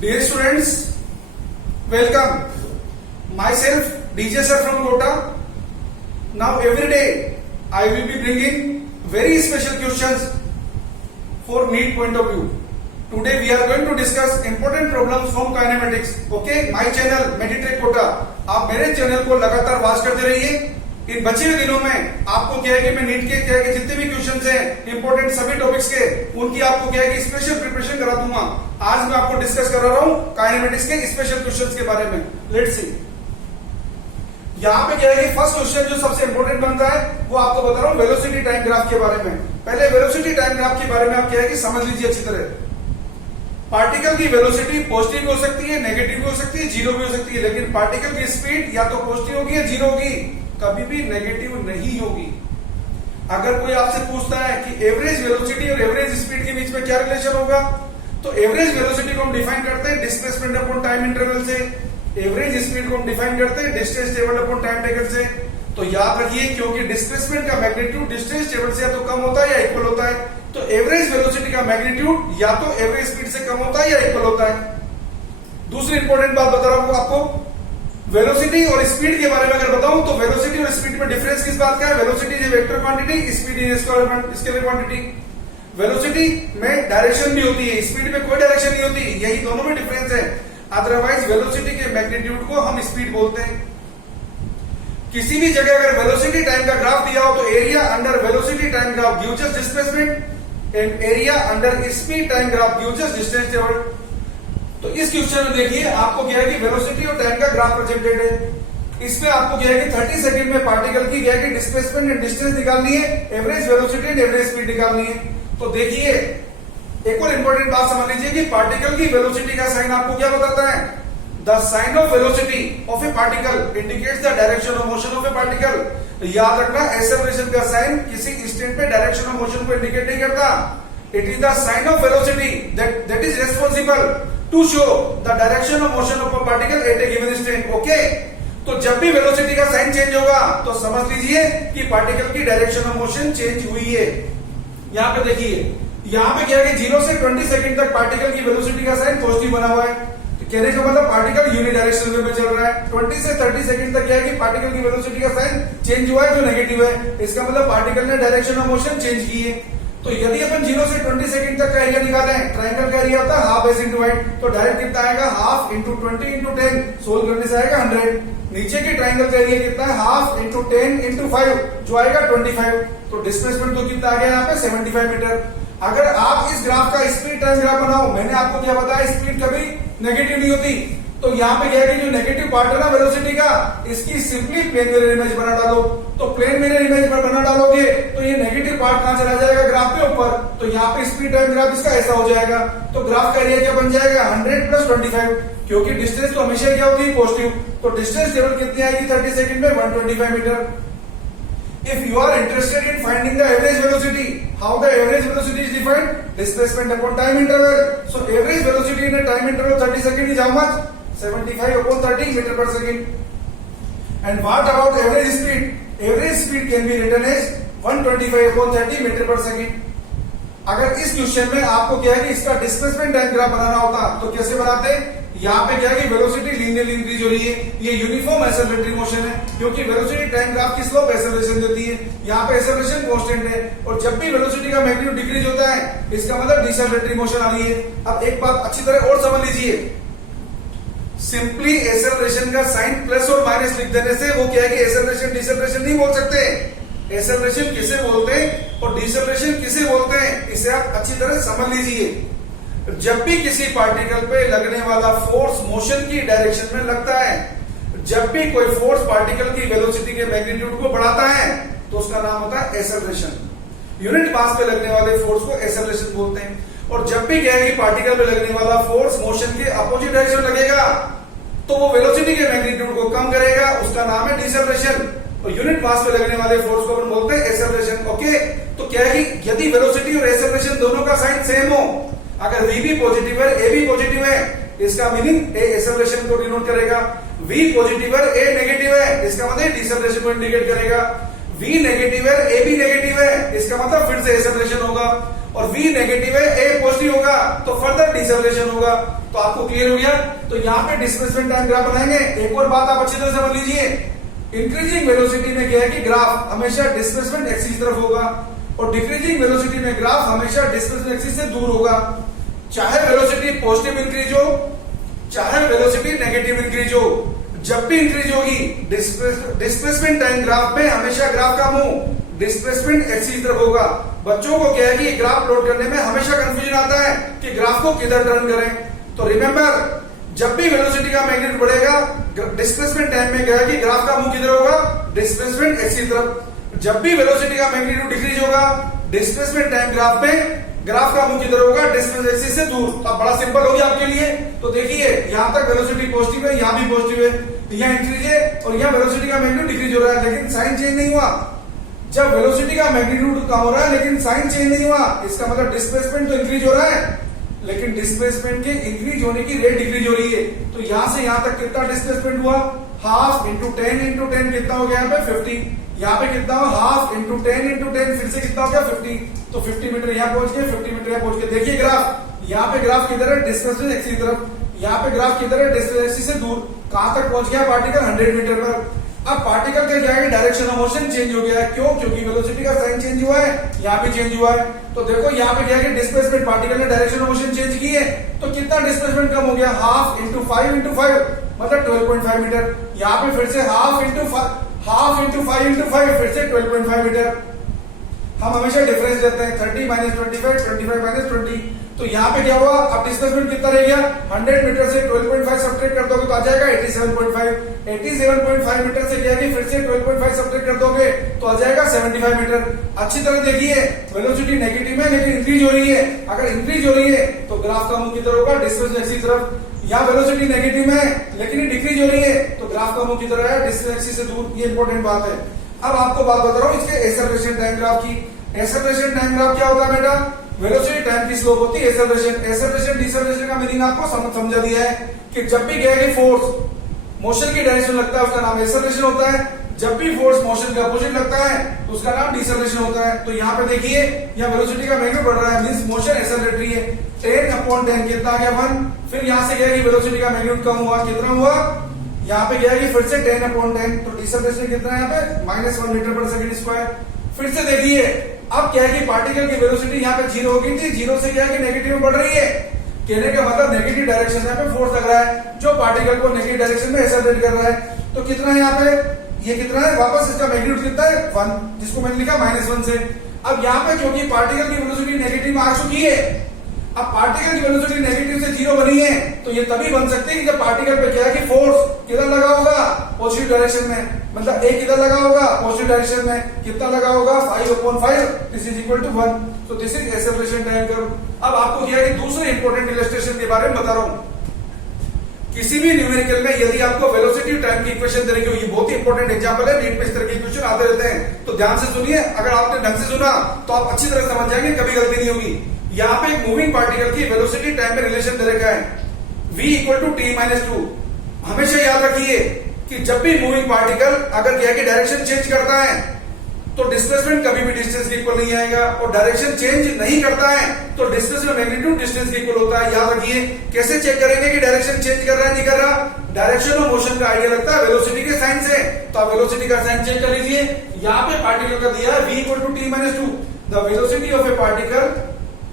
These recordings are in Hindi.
Dear students, welcome. Myself, DJ Sir from Kota. Now every day I will be bringing very special questions for NEET point of view. Today we are going to discuss important problems from kinematics. Okay, my channel Meditrack Kota. आप मेरे चैनल को लगातार वॉच करते रहिए. इन बचे हुए दिनों में आपको क्या है कि मैं नीट के क्या है कि जितने भी क्वेश्चंस हैं इंपॉर्टेंट सभी टॉपिक्स के उनकी आपको क्या है कि स्पेशल प्रिपरेशन करा दूंगा. आज मैं आपको डिस्कस कर रहा हूं काइनेमेटिक्स के स्पेशल क्वेश्चंस के बारे में. Let's see. यहाँ पे क्या है कि फर्स्ट क्वेश्चन जो सबसे इंपॉर्टेंट बनता है वो आपको बता रहा हूँ वेलोसिटी टाइम ग्राफ के बारे में. पहले वेलोसिटी टाइम ग्राफ के बारे में आप क्या है कि समझ लीजिए अच्छी तरह. पार्टिकल की वेलोसिटी पॉजिटिव भी हो सकती है, नेगेटिव भी हो सकती है, जीरो भी हो सकती है, लेकिन पार्टिकल की स्पीड या तो पॉजिटिव होगी या जीरो होगी, कभी भी नेगेटिव नहीं होगी. अगर कोई आपसे पूछता है कि एवरेज वेलोसिटी और एवरेज स्पीड के बीच में क्या रिलेशन होगा, तो एवरेज वेलोसिटी को हम डिफाइन करते हैं डिस्प्लेसमेंट अपॉन टाइम इंटरवल से, एवरेज स्पीड को हम डिफाइन करते हैं distance table upon time taken से. तो याद रखिए क्योंकि डिस्प्लेसमेंट का मैग्नीट्यूड डिस्टेंस टेबल से या तो कम होता है या इक्वल होता है, तो एवरेज वेलोसिटी का मैग्नीट्यूड या तो एवरेज स्पीड से कम होता है या इक्वल होता है. दूसरी इंपॉर्टेंट बात बता रहा हूं आपको, वेलोसिटी और स्पीड के बारे में अगर बताऊं तो वेलोसिटी और स्पीड में डिफरेंस किस बात का है. Velocity is vector quantity, speed is scalar quantity. Velocity में डायरेक्शन भी होती है, स्पीड में कोई डायरेक्शन नहीं होती, यही दोनों में डिफरेंस है. अदरवाइज वेलोसिटी के मैग्नीट्यूड को हम स्पीड बोलते हैं. किसी भी जगह अगर वेलोसिटी टाइम का ग्राफ दिया हो तो area under velocity time graph gives us displacement and area under speed time graph gives us distance table. तो इस क्वेश्चन में देखिए आपको क्या है कि वेलोसिटी और टाइम का ग्राफ प्रेजेंटेड है. इसमें आपको क्या है कि 30 सेकंड में पार्टिकल की क्या है कि डिस्प्लेसमेंट एंड डिस्टेंस निकालनी है, average velocity and average speed निकालनी है. तो देखिए एक और इंपॉर्टेंट बात समझ लीजिए कि पार्टिकल की वेलोसिटी का साइन आपको क्या बताता है. The sign of velocity of a particle indicates the direction of motion of a particle. याद रखना एक्सेलरेशन का साइन किसी इंस्टेंट पे डायरेक्शन ऑफ मोशन को इंडिकेट नहीं करता. It is the sign of velocity that is responsible to show the direction of motion of a particle at a given instant. Okay, तो जब भी वेलोसिटी का साइन चेंज होगा तो समझ लीजिए कि पार्टिकल की डायरेक्शन ऑफ मोशन चेंज हुई है. यहां पे देखिए, यहां पे क्या है कि 0 से 20 सेकंड तक पार्टिकल की वेलोसिटी का साइन पॉजिटिव बना हुआ है. तो कहने का मतलब पार्टिकल यूनिडायरेक्शनल वे में चल रहा है. 20 से 30 सेकंड तक क्या है कि पार्टिकल की वेलोसिटी का साइन चेंज हुआ है जो नेगेटिव है. इसका मतलब पार्टिकल ने डायरेक्शन ऑफ मोशन चेंज की है. तो यदि अपन 0 से 20 सेकंड तक का एरिया निकालें, ट्रायंगल का एरिया होता है हाफ बेस इंटू हाइट, तो डायरेक्ट कितना आएगा हाफ इंटू 20 इंटू 10, सोल्व करने से आएगा 100. नीचे के ट्रायंगल का एरिया कितना है हाफ इंटू 10 इंटू 5 जो आएगा 25. तो डिस्प्लेसमेंट तो कितना आ गया यहाँ पे 75 मीटर. अगर आप इस ग्राफ का स्पीड टाइम ग्राफ बनाओ, मैंने आपको क्या बताया स्पीड कभी नेगेटिव नहीं होती, तो यहाँ पे क्या है कि जो नेगेटिव पार्ट है ना वेलोसिटी का, इसकी सिंपली प्लेन मिरर इमेज बना डालो. तो प्लेन मिरर इमेज पर बना डालोगे तो ये नेगेटिव पार्ट कहां चला जाएगा ग्राफ पे ऊपर. तो यहाँ पे स्पीड टाइम ग्राफ इसका ऐसा हो जाएगा. तो ग्राफ का एरिया क्या बन जाएगा 100 प्लस 25, क्योंकि डिस्टेंस तो हमेशा क्या होती है पॉजिटिव. तो डिस्टेंस टेबल कितनी आएगी 30 सेकंड में 125 metre. If you are interested in finding the average velocity, how the average velocity is defined? Displacement upon time interval. So average velocity in a time interval 30 second is how much? 75 upon 30 meter per second. And what about average speed? Average speed can be written as 125 upon 30 meter per second. अगर इस क्वेश्चन में आपको क्या है कि इसका डिस्प्लेसमेंट टाइम ग्राफ बनाना होता तो कैसे बनाते. यहाँ पे क्या है कि वेलोसिटी लीनियरली इंक्रीज हो रही है, ये यूनिफॉर्म एक्सेलरेटरी मोशन है क्योंकि वेलोसिटी टाइम ग्राफ की स्लोप एक्सेलरेशन देती है. यहाँ पे एक्सेलरेशन कांस्टेंट है और जब भी वेलोसिटी का मैग्नीट्यूड डिक्रीज होता है इसका मतलब डिसेलरेटरी मोशन आ रही है. अब एक बात अच्छी तरह और समझ लीजिए, सिंपली एक्सेलरेशन का साइन प्लस और माइनस लिख देने से वो क्या है कि एक्सेलरेशन डिसेलरेशन नहीं बोल सकते. एक्सेलरेशन किसे बोलते हैं और डिसेलरेशन किसे बोलते हैं, इसे आप अच्छी तरह समझ लीजिए. जब भी किसी पार्टिकल पे लगने वाला फोर्स मोशन की डायरेक्शन में लगता है, जब भी कोई फोर्स पार्टिकल की वेलोसिटी के मैग्नीट्यूड को बढ़ाता है तो उसका नाम होता है एक्सेलरेशन. यूनिट मास पे लगने वाले फोर्स को एक्सेलरेशन बोलते हैं. और जब भी क्या है कि पार्टिकल पे लगने वाला फोर्स मोशन के अपोजिट डायरेक्शन लगेगा तो वो वेलोसिटी के मैग्नीट्यूड को कम करेगा, उसका नाम है डिसेलरेशन. और यूनिट मास पे लगने वाले फोर्स को अपन बोलते हैं एक्सेलरेशन. ओके, तो क्या है कि यदि वेलोसिटी और एक्सेलरेशन दोनों का साइन सेम हो, अगर v भी पॉजिटिव है a भी पॉजिटिव है, इसका मीनिंग a एक्सेलरेशन को डिनोट करेगा. v पॉजिटिव है a नेगेटिव है, इसका मतलब डिसेलरेशन को इंडिकेट करेगा. v नेगेटिव है a भी नेगेटिव है, इसका मतलब फिर से एक्सेलरेशन होगा. और v नेगेटिव है, a पॉजिटिव होगा तो फर्दर डिसेलेरेशन होगा। तो आपको क्लियर हो गया। तो यहाँ पे डिस्प्लेसमेंट टाइम ग्राफ बनाएंगे। एक और बात आप अच्छी तरह समझ लीजिए, इंक्रीजिंग वेलोसिटी में क्या है कि ग्राफ हमेशा डिस्प्लेसमेंट एक्सिस की तरफ होगा और डिक्रीजिंग वेलोसिटी में ग्राफ हमेशा डिस्प्लेसमेंट एक्सिस से दूर होगा। चाहे वेलोसिटी पॉजिटिव इंक्रीज हो, चाहे वेलोसिटी नेगेटिव इंक्रीज हो, जब भी इंक्रीज होगी डिस्प्लेसमेंट टाइम ग्राफ में हमेशा ग्राफ का मुंह डिस्प्लेसमेंट एक्सिस की तरफ होगा। बच्चों को क्या है कि ग्राफ प्लॉट करने में हमेशा कंफ्यूजन आता है कि ग्राफ को किधर टर्न करें। तो रिमेंबर, जब भी वेलोसिटी का मैग्नीट्यूड बढ़ेगा डिस्प्लेसमेंट टाइम में क्या है कि ग्राफ का मुंह किधर होगा, डिस्प्लेसमेंट एक्सिस की तरफ। जब भी वेलोसिटी का मैग्नीट्यूड डिक्रीज होगा डिस्प्लेसमेंट टाइम ग्राफ में ग्राफ का मुंह किधर होगा, डिस्प्लेसमेंट एक्सिस से दूर। तो बड़ा सिंपल हो गया आपके लिए। तो देखिए यहां तक वेलोसिटी पॉजिटिव है, यहां भी पॉजिटिव है, यहां इंक्रीज है और यहां वेलोसिटी का मैग्नीट्यूड डिक्रीज हो रहा है, लेकिन साइन चेंज नहीं हुआ। जब वेलोसिटी का मैग्नीट्यूड कम हो रहा है लेकिन साइन चेंज नहीं हुआ, इसका मतलब डिस्प्लेसमेंट तो इंक्रीज हो रहा है, लेकिन डिस्प्लेसमेंट के इंक्रीज होने की रेट डिक्रीज हो रही है। तो यहां से यहां तक कितना डिस्प्लेसमेंट हुआ, हाफ इंटू 10 इंटू 10 कितना हो गया यहाँ पे 50। यहाँ पे कितना हो, हाफ इंटू 10 इंटू 10 फिर से कितना हो गया 50। तो 50 मीटर यहाँ पहुंच गए, 50 मीटर यहाँ पहुंच गए। देखिए ग्राफ, यहाँ पे ग्राफ किधर है, डिस्प्लेसमेंट एक्सिस की तरफ, यहाँ पे ग्राफ किधर है, डिस्प्लेसमेंट एक्सिस से दूर। कहां तक पहुंच गया पार्टिकल, 100 मीटर पर। अब पार्टिकल का क्या है, डायरेक्शन ऑफ मोशन चेंज हो गया है। क्यों? क्योंकि वेलोसिटी का साइन चेंज हुआ है, यहाँ पे चेंज हुआ है। तो देखो यहाँ पे क्या है कि डिस्प्लेसमेंट, पार्टिकल ने डायरेक्शन ऑफ मोशन चेंज की है, तो कितना डिस्प्लेसमेंट कम हो गया, हाफ इंटू 5 इंटू 5 मतलब 12.5 मीटर। यहाँ पे फिर से हाफ इंटू 5 इंटू 5 फिर से 12.5 मीटर। हम हमेशा डिफरेंस लेते हैं, 30 माइनस 25, 25 माइनस 20। तो यहाँ पे क्या हुआ, अब डिस्प्लेसमेंट कितना रह गया, 100 मीटर से 12.5 सब्ट्रैक्ट कर दोगे तो आ जाएगा 87.5। 87.5 मीटर से क्या है, फिर से 12.5 सब्ट्रैक्ट कर दोगे तो आ जाएगा 75 मीटर। अच्छी तरह देखिए, वेलोसिटी नेगेटिव है लेकिन इंक्रीज हो रही है। अगर इंक्रीज हो रही है तो ग्राफ का मुंह किधर होगा, डिस्प्लेसमेंट एक्सिस की तरफ। यहाँ वेलोसिटी नेगेटिव है लेकिन डिक्रीज हो रही है तो ग्राफ का मुंह किधर है, डिस्प्लेसमेंट एक्सिस से दूर। ये इंपॉर्टेंट बात है। अब आपको बात बता रहा हूँ इसके एक्सेलरेशन टाइम ग्राफ की। एक्सेलरेशन टाइम ग्राफ क्या होता है बेटा, वेलोसिटी टाइम की स्लोप होती है एक्सेलरेशन। एक्सेलरेशन डिसेलरेशन का मीनिंग आपको समझा दिया है कि जब भी क्या है कि फोर्स मोशन की डायरेक्शन लगता है उसका नाम एक्सेलरेशन होता है, जब भी फोर्स मोशन के अपोजिट लगता है तो उसका नाम डिसेलरेशन होता है। तो यहाँ पे देखिए, यहाँ वेलोसिटी का मैग्नीट्यूड बढ़ रहा है, मींस मोशन एक्सेलरेटरी है। 10/10 कितना आ गया 1। फिर यहाँ से क्या है कि वेलोसिटी का मैग्नीट्यूड कम हुआ, कितना हुआ, यहाँ पे क्या है कि फिर से 10/10। तो डिसेलरेशन कितना है यहाँ पे, -1 मीटर पर सेकंड स्क्वायर। फिर से देखिए, अब क्या है कि पार्टिकल की वेलोसिटी यहाँ पे 0 हो गई थी, 0 से क्या है कि नेगेटिव में बढ़ रही है। कहने का मतलब नेगेटिव डायरेक्शन में पे फोर्स लग रहा है जो पार्टिकल को नेगेटिव डायरेक्शन में एक्सेलरेट कर रहा है। तो कितना है यहाँ पे, ये कितना है, वापस इसका मैग्नीट्यूड कितना है 1, जिसको मैंने लिखा -1 से। अब यहाँ पे क्योंकि पार्टिकल की वेलोसिटी नेगेटिव में आ चुकी है, अब पार्टिकल की वेलोसिटी नेगेटिव से 0 बनी है, तो ये तभी बन सकती है जब पार्टिकल पे क्या है कि फोर्स किधर लगा होगा, पॉजिटिव डायरेक्शन में। मतलब एक किधर लगा होगा, पॉजिटिव डायरेक्शन में। कितना लगा होगा, 5/5, दिस इज इक्वल टू 1। तो this is acceleration time curve. अब आपको क्या है कि दूसरे इंपॉर्टेंट इलस्ट्रेशन के बारे में बता रहा हूं। किसी भी न्यूमेरिकल में यदि आपको वेलोसिटी टाइम की इक्वेशन देने की, ये बहुत ही इंपॉर्टेंट एग्जांपल है, नीट में इस तरह के इक्वेशन आते रहते हैं, तो ध्यान से सुनिए। अगर आपने ढंग से सुना तो आप अच्छी तरह समझ जाएंगे, कभी गलती नहीं होगी। यहाँ पे एक मूविंग पार्टिकल की वेलोसिटी टाइम में रिलेशन दे रखा है, v = t-2। हमेशा याद रखिए कि जब भी मूविंग पार्टिकल अगर क्या कि डायरेक्शन चेंज करता है तो डिस्प्लेसमेंट कभी भी डिस्टेंस के इक्वल नहीं आएगा, और डायरेक्शन चेंज नहीं करता है तो डिस्प्लेसमेंट मैग्नीट्यूड डिस्टेंस के इक्वल होता है। याद रखिए, कैसे चेक करेंगे कि डायरेक्शन चेंज कर रहा है नहीं कर रहा, डायरेक्शन ऑफ मोशन का आइडिया लगता है वेलोसिटी के साइन से। तो आप वेलोसिटी का साइन चेक कर लीजिए। यहाँ पे पार्टिकल का दिया है v = t-2। The velocity of a particle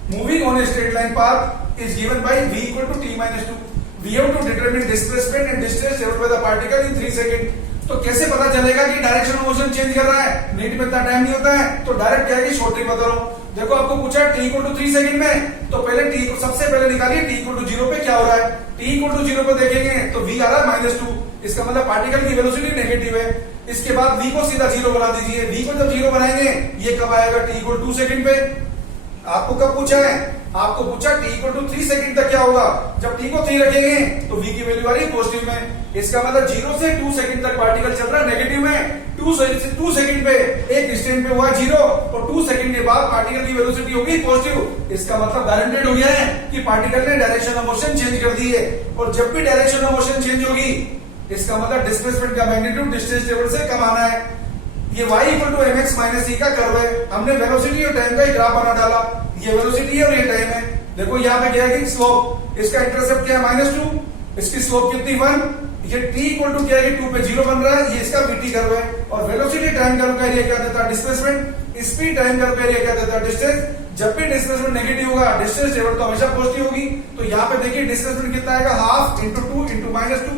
moving on a straight line path is given by v = t-2. We have to determine displacement and distance traveled by the particle in 3 seconds. तो कैसे पता चलेगा कि डायरेक्शन ऑफ मोशन चेंज कर रहा है, नीट में इतना टाइम नहीं होता है, तो डायरेक्ट क्या है कि शॉर्ट ट्रिक बता रहा हूं। देखो आपको पूछा t = 3 सेकंड में, तो पहले t को सबसे पहले निकालिए t = 0 पे क्या हो रहा है। t = 0 पे देखेंगे तो v आ रहा है -2, इसका मतलब पार्टिकल की वेलोसिटी नेगेटिव है। इसके बाद v को सीधा 0 बना दीजिए। v को जब 0 बनाएंगे ये कब आएगा, t = 2 सेकंड पे। आपको कब पूछा है, आपको पूछा t = 3 सेकंड तक क्या होगा। जब t को 3 रखेंगे तो v की वैल्यू आ रही है पॉजिटिव में, इसका मतलब 0 से 2 सेकंड तक पार्टिकल चल रहा है नेगेटिव में। 2 सेकंड पे एक डिस्टेंस पे हुआ 0 और 2 सेकंड के बाद पार्टिकल की वेलोसिटी होगी पॉजिटिव। इसका मतलब गारंटेड हो गया है कि पार्टिकल ने डायरेक्शन ऑफ मोशन चेंज कर दी है, और जब भी डायरेक्शन ऑफ मोशन चेंज होगी इसका मतलब डिस्प्लेसमेंट का मैग्नीट्यूड डिस्टेंस टेबल से कम आना है। ये y = mx - c का कर्व है। हमने वेलोसिटी और टाइम का ग्राफ बना डाला। ये वेलोसिटी है और ये टाइम है। देखो यहाँ पे क्या है कि स्लोप, इसका इंटरसेप्ट क्या है -2, इसकी स्लोप कितनी 1, ये t इक्वल टू क्या है कि 2 पे 0 बन रहा है, ये इसका vt कर्व है। और वेलोसिटी टाइम कर्व का एरिया क्या देता है डिस्प्लेसमेंट, स्पीड टाइम कर्व का एरिया क्या देता है डिस्टेंस। जब भी डिस्प्लेसमेंट नेगेटिव होगा डिस्टेंस टेबल तो हमेशा पॉजिटिव होगी। तो यहाँ पे देखिए डिस्प्लेसमेंट कितना आएगा, half into 2 into -2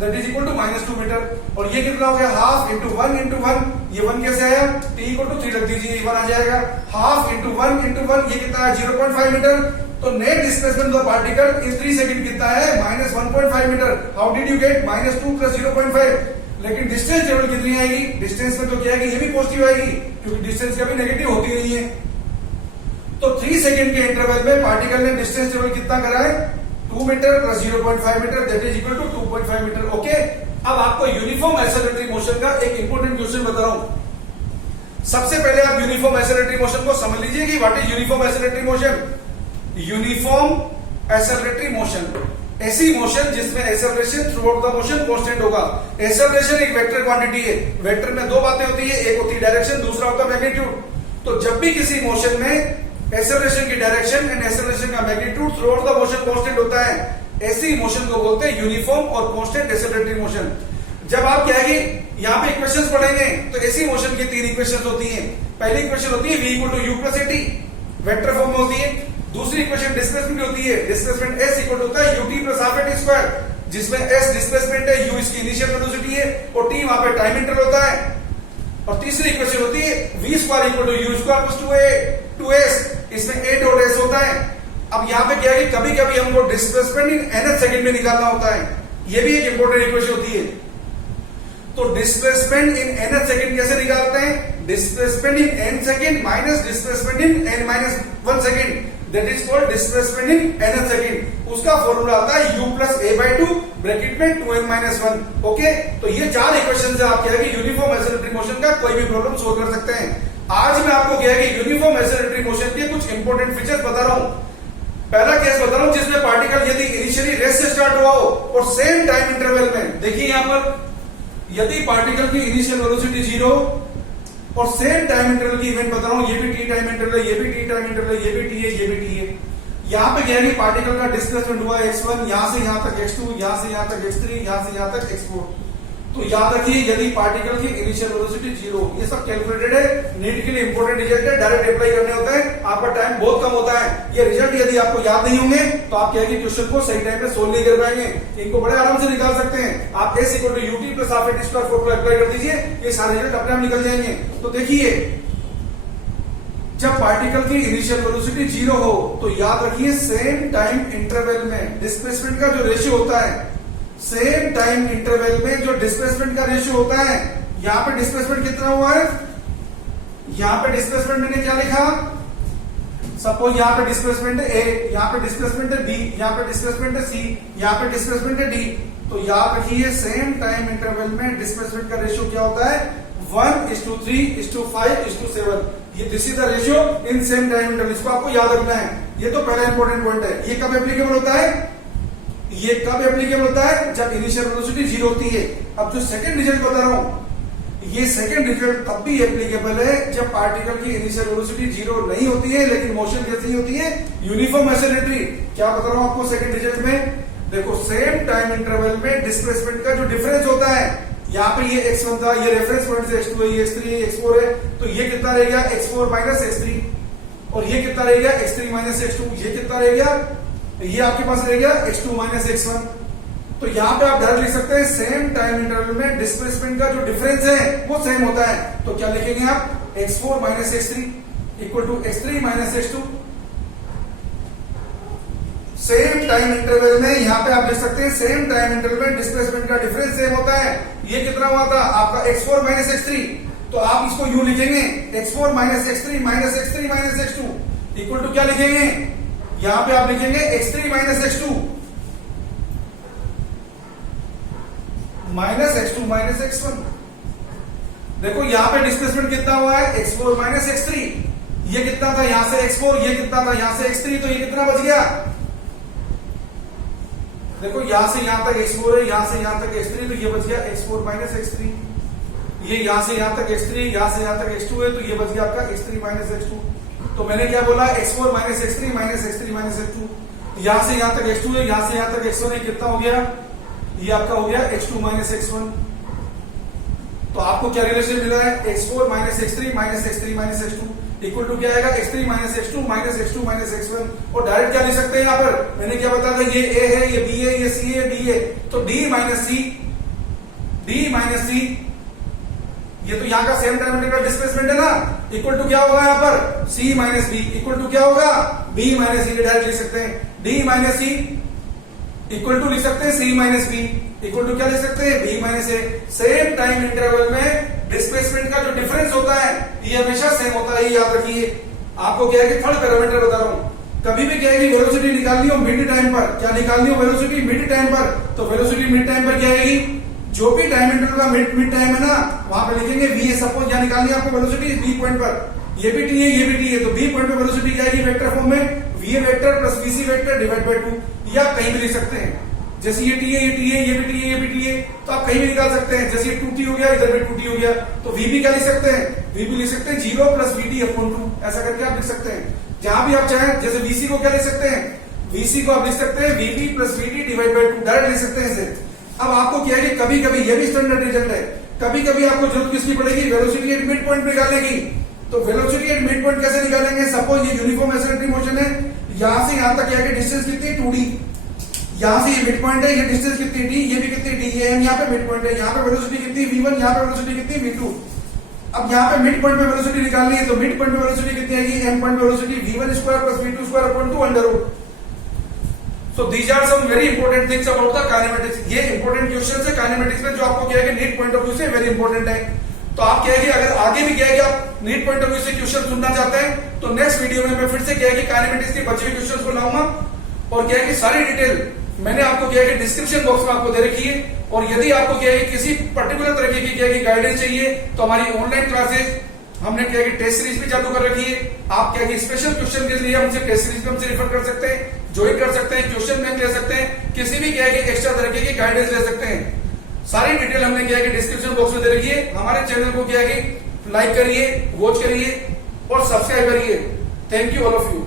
that is equal to -2 metre. और ये कितना हो गया, हाफ इंटू 1 इंटू 1, ये 1 कैसे आया, t इक्वल टू 3 रख दीजिए, 1 आ जाएगा। हाफ इंटू 1 इंटू 1, ये कितना है 0.5 मीटर। तो net displacement of particle in 3 second कितना है, -1.5 metre. How did you get -2 plus 0.5। लेकिन डिस्टेंस टेबल कितनी आएगी, डिस्टेंस में तो क्या आएगी, ये भी पॉजिटिव आएगी क्योंकि डिस्टेंस कभी नेगेटिव होती नहीं है। तो 3 सेकंड के इंटरवल में पार्टिकल ने डिस्टेंस टेबल कितना करा है, 2 metre plus 0.5 metre that is equal to 2.5 metre. Okay, अब आपको यूनिफॉर्म एक्सेलरेटरी मोशन का एक इंपॉर्टेंट क्वेश्चन बता रहा हूं। सबसे पहले आप यूनिफॉर्म एक्सेलरेटरी मोशन को समझ लीजिए कि what is uniform acceleratory motion. Uniform acceleratory motion ऐसी मोशन जिसमें acceleration throughout the motion constant होगा। एक्सेलरेशन एक वेक्टर क्वांटिटी है, वेक्टर में दो बातें होती है, एक होती है डायरेक्शन, दूसरा होता है मैग्नीट्यूड। तो जब भी किसी मोशन में एक्सेलरेशन की डायरेक्शन एंड एक्सेलरेशन का magnitude through out the motion constant होता है, ऐसी मोशन को बोलते हैं यूनिफॉर्म और कांस्टेंट एक्सेलरेटरी मोशन। जब आप क्या है कि यहाँ पे इक्वेशंस पढ़ेंगे तो ऐसी मोशन की 3 इक्वेशंस होती हैं। पहली इक्वेशन होती है v equal to u plus at, vector form में होती है। दूसरी इक्वेशन डिस्प्लेसमेंट की होती है, डिस्प्लेसमेंट s इक्वल टू होता है ut plus half at square, जिसमें s डिस्प्लेसमेंट है, u इसकी इनिशियल वेलोसिटी है और t वहां पे टाइम इंटरवल होता है। और तीसरी इक्वेशन होती है v square equal to u square plus 2s, इसमें a डॉट s होता है। अब यहाँ पे क्या है कि कभी कभी हमको डिस्प्लेसमेंट इन nth सेकंड में निकालना होता है, ये भी एक इंपॉर्टेंट इक्वेशन होती है। तो डिस्प्लेसमेंट इन nth सेकंड कैसे निकालते हैं, displacement in n second minus displacement in n minus 1 second that is called displacement in nth second. उसका फॉर्मूला आता है u plus a by 2 bracket में 2n माइनस 1। ओके, तो ये 4 इक्वेशन से आप क्या है कि यूनिफॉर्म एक्सेलरेटरी मोशन का कोई भी प्रॉब्लम सोल्व कर सकते हैं। आज मैं आपको क्या है कि यूनिफॉर्म एक्सेलरेटरी मोशन के कुछ इंपॉर्टेंट फीचर्स बता रहा हूं। पहला केस बता रहा हूं जिसमें पार्टिकल यदि इनिशियली रेस्ट से स्टार्ट हुआ हो और सेम टाइम इंटरवल में, देखिए यहां पर यदि पार्टिकल की इनिशियल वेलोसिटी 0 और सेम टाइम इंटरवल की इवेंट बता रहा हूं, ये भी टी टाइम इंटरवल है, ये भी टी टाइम इंटरवल है, ये भी टी है, ये भी टी है। यहां पे क्या है कि पार्टिकल का डिस्प्लेसमेंट हुआ है x1, यहां से यहां तक x2, यहां से यहां तक x3, यहां से यहां तक x4। तो याद रखिए यदि पार्टिकल की इनिशियल वेलोसिटी 0, ये सब कैलकुलेटेड है, नीट के लिए इंपॉर्टेंट रिजल्ट है, डायरेक्ट अप्लाई करने होता है, आपका टाइम बहुत कम होता है। ये रिजल्ट यदि आपको याद नहीं होंगे तो आप क्या है कि क्वेश्चन को सही टाइम पे सोल्व नहीं कर पाएंगे, इनको बड़े आराम से निकाल सकते हैं। आप s equal to ut plus half at square formula apply कर दीजिए, ये सारे रिजल्ट अपने आप निकल जाएंगे। तो देखिए जब पार्टिकल की इनिशियल वेलोसिटी 0 हो तो याद रखिए सेम टाइम इंटरवल में डिस्प्लेसमेंट का जो रेशियो होता है, सेम टाइम इंटरवल में जो डिस्प्लेसमेंट का रेशियो होता है, यहां पे डिस्प्लेसमेंट कितना हुआ है, यहां पे डिस्प्लेसमेंट मैंने क्या लिखा, सपोज यहां पे डिस्प्लेसमेंट है a, यहां पे डिस्प्लेसमेंट है b, यहां पे डिस्प्लेसमेंट है c, यहां पे डिस्प्लेसमेंट है d। तो याद रखिए सेम टाइम इंटरवल में डिस्प्लेसमेंट का रेशियो क्या होता है, 1:3:5:7। ये this is the ratio in same time interval, इसको आपको याद रखना है। ये तो पहला इंपॉर्टेंट पॉइंट है। ये कब एप्लीकेबल होता है, ये कब एप्लीकेबल होता है, जब इनिशियल वेलोसिटी 0 होती है। अब जो सेकंड रिजल्ट बता रहा हूं, ये सेकंड रिजल्ट तब भी एप्लीकेबल है जब पार्टिकल की इनिशियल वेलोसिटी 0 नहीं होती है लेकिन मोशन कैसी होती है, यूनिफॉर्म एक्सेलरेटरी। क्या बता रहा हूं आपको सेकंड रिजल्ट में, देखो सेम टाइम इंटरवल में डिस्प्लेसमेंट का जो डिफरेंस होता है, यहाँ पे ये x1 था, ये रेफरेंस पॉइंट से x2 है, ये x3 है, x4 है, तो ये कितना रहेगा x4 माइनस x3, और ये कितना रहेगा x3 माइनस x2, ये कितना रहेगा, ये आपके पास रहेगा x2 माइनस x1। तो यहाँ पे आप डायरेक्ट लिख सकते हैं सेम टाइम इंटरवल में डिस्प्लेसमेंट का जो डिफरेंस है वो सेम होता है। तो क्या लिखेंगे आप, x4 minus x3 equal to x3 minus x2। Same time interval में यहाँ पे आप लिख सकते हैं सेम टाइम इंटरवल में डिस्प्लेसमेंट का डिफरेंस सेम होता है। ये कितना हुआ था आपका x4 माइनस x3, तो आप इसको यूं लिखेंगे x4 minus x3 minus x3 minus x2 equal to क्या लिखेंगे, यहां पे आप लिखेंगे x3 minus x2 minus x2 minus x1। देखो यहां पे डिस्प्लेसमेंट कितना हुआ है x4 माइनस x3, ये कितना था यहां से x4, ये कितना था यहां से x3, तो ये कितना बच गया, देखो यहां से यहां तक x4 है, यहां से यहां तक x3, तो ये बच गया x4 माइनस x3। ये यहां से यहां तक x3, यहां से यहां तक x2 है, तो ये बच गया आपका x3 माइनस x2। तो मैंने क्या बोला, x4 minus x3 minus x3 minus x2, यहां से यहां तक x2 है, यहां से यहां तक x1 है, कितना हो गया, ये आपका हो गया x2 माइनस x1। तो आपको क्या रिलेशन मिला है, x4 minus x3 minus x3 minus x2 equal to क्या आएगा, x3 minus x2 minus x2 minus x1। और डायरेक्ट क्या लिख सकते हैं, यहाँ पर मैंने क्या बताया था, ये a है, ये b है, ये c है, d है, तो d माइनस c, ये तो यहाँ का सेम डायमीटर का डिस्प्लेसमेंट है ना, इक्वल टू क्या होगा यहाँ पर, c minus b equal to क्या होगा, b माइनस c, डायरेक्ट लिख सकते हैं, d minus c equal to लिख सकते हैं c minus b equal to क्या लिख सकते हैं, b minus a। Same time interval में डिस्प्लेसमेंट का जो डिफरेंस होता है ये हमेशा सेम होता है, ये याद रखिए। आपको क्या है कि थर्ड पैरामीटर बता रहा हूं, कभी भी क्या है कि वेलोसिटी निकालनी हो मिड टाइम पर, क्या निकालनी हो वेलोसिटी मिड टाइम पर, तो वेलोसिटी मिड टाइम पर क्या आएगी, जो भी टाइम इंटरवल का मिड टाइम है ना, वहां पर लिखेंगे v। सपोज क्या निकालनी है आपको वेलोसिटी b पॉइंट पर, ये भी t है, ये भी t है, तो b पॉइंट पर वेलोसिटी क्या आएगी वेक्टर फॉर्म में, va vector plus vc vector divide by 2, ये आप कहीं भी लिख सकते हैं। जैसे ये t है, ये t है, ये भी t है, ये भी t है, तो आप कहीं भी निकाल सकते हैं। जैसे ये 2t हो गया, इधर भी 2t हो गया, तो v भी क्या लिख सकते हैं, v भी लिख सकते हैं 0 प्लस vt अपॉन 2, ऐसा करके आप लिख सकते हैं। जहां भी आप चाहें, जैसे vc को क्या लिख सकते हैं, vc को आप लिख सकते हैं vb plus vt divide by 2, direct लिख सकते हैं इसे। अब आपको क्या है कि कभी कभी ये भी स्टैंडर्ड रिजल्ट है, कभी कभी आपको जरूरत किसकी पड़ेगी, वेलोसिटी एट मिड पॉइंट निकालने की। तो वेलोसिटी एट मिड पॉइंट कैसे निकालेंगे, सपोज ये यूनिफॉर्म एसिमेट्रिक मोशन है, यहां से यहां तक क्या है डिस्टेंस कितनी 2d, यहां से ये मिड पॉइंट है, ये डिस्टेंस कितनी d, ये भी कितनी d, ये यहाँ पे मिड पॉइंट है, यहाँ पे वेलोसिटी कितनी v1, यहाँ पे वेलोसिटी कितनी v2। अब यहाँ पे मिड पॉइंट पे वेलोसिटी निकालनी है, तो मिड पॉइंट पे वेलोसिटी कितनी आएगी, m पॉइंट पे velocity v1 square plus v2 square upon 2 under root. So these are some very important things about the kinematics। ये important questions है kinematics में, जो आपको क्या है कि नीट पॉइंट ऑफ व्यू से वेरी इंपॉर्टेंट है। तो आप क्या है कि अगर आगे भी क्या है कि आप नीट पॉइंट ऑफ व्यू से क्वेश्चन सुनना चाहते हैं, तो नेक्स्ट वीडियो में मैं फिर से क्या है कि काइनेमेटिक्स के बचे हुए क्वेश्चंस को लाऊंगा, और क्या है कि सारी डिटेल मैंने आपको क्या है कि डिस्क्रिप्शन बॉक्स में आपको दे रखी है। और यदि आपको क्या है कि किसी पर्टिकुलर तरीके की क्या है कि गाइडेंस चाहिए, तो हमारी ऑनलाइन क्लासेस हमने क्या है कि टेस्ट सीरीज भी चालू कर रखी है। आप क्या है कि स्पेशल क्वेश्चन के लिए हमसे टेस्ट सीरीज में हमसे रेफर कर सकते हैं, ज्वाइन कर सकते हैं, क्वेश्चन बैंक ले सकते हैं, किसी भी क्या है कि एक्स्ट्रा तरीके की गाइडेंस ले सकते हैं। सारी डिटेल हमने क्या है कि डिस्क्रिप्शन बॉक्स में दे रखी है। हमारे चैनल को क्या है कि लाइक करिए, वॉच करिए और सब्सक्राइब करिए। Thank you all of you.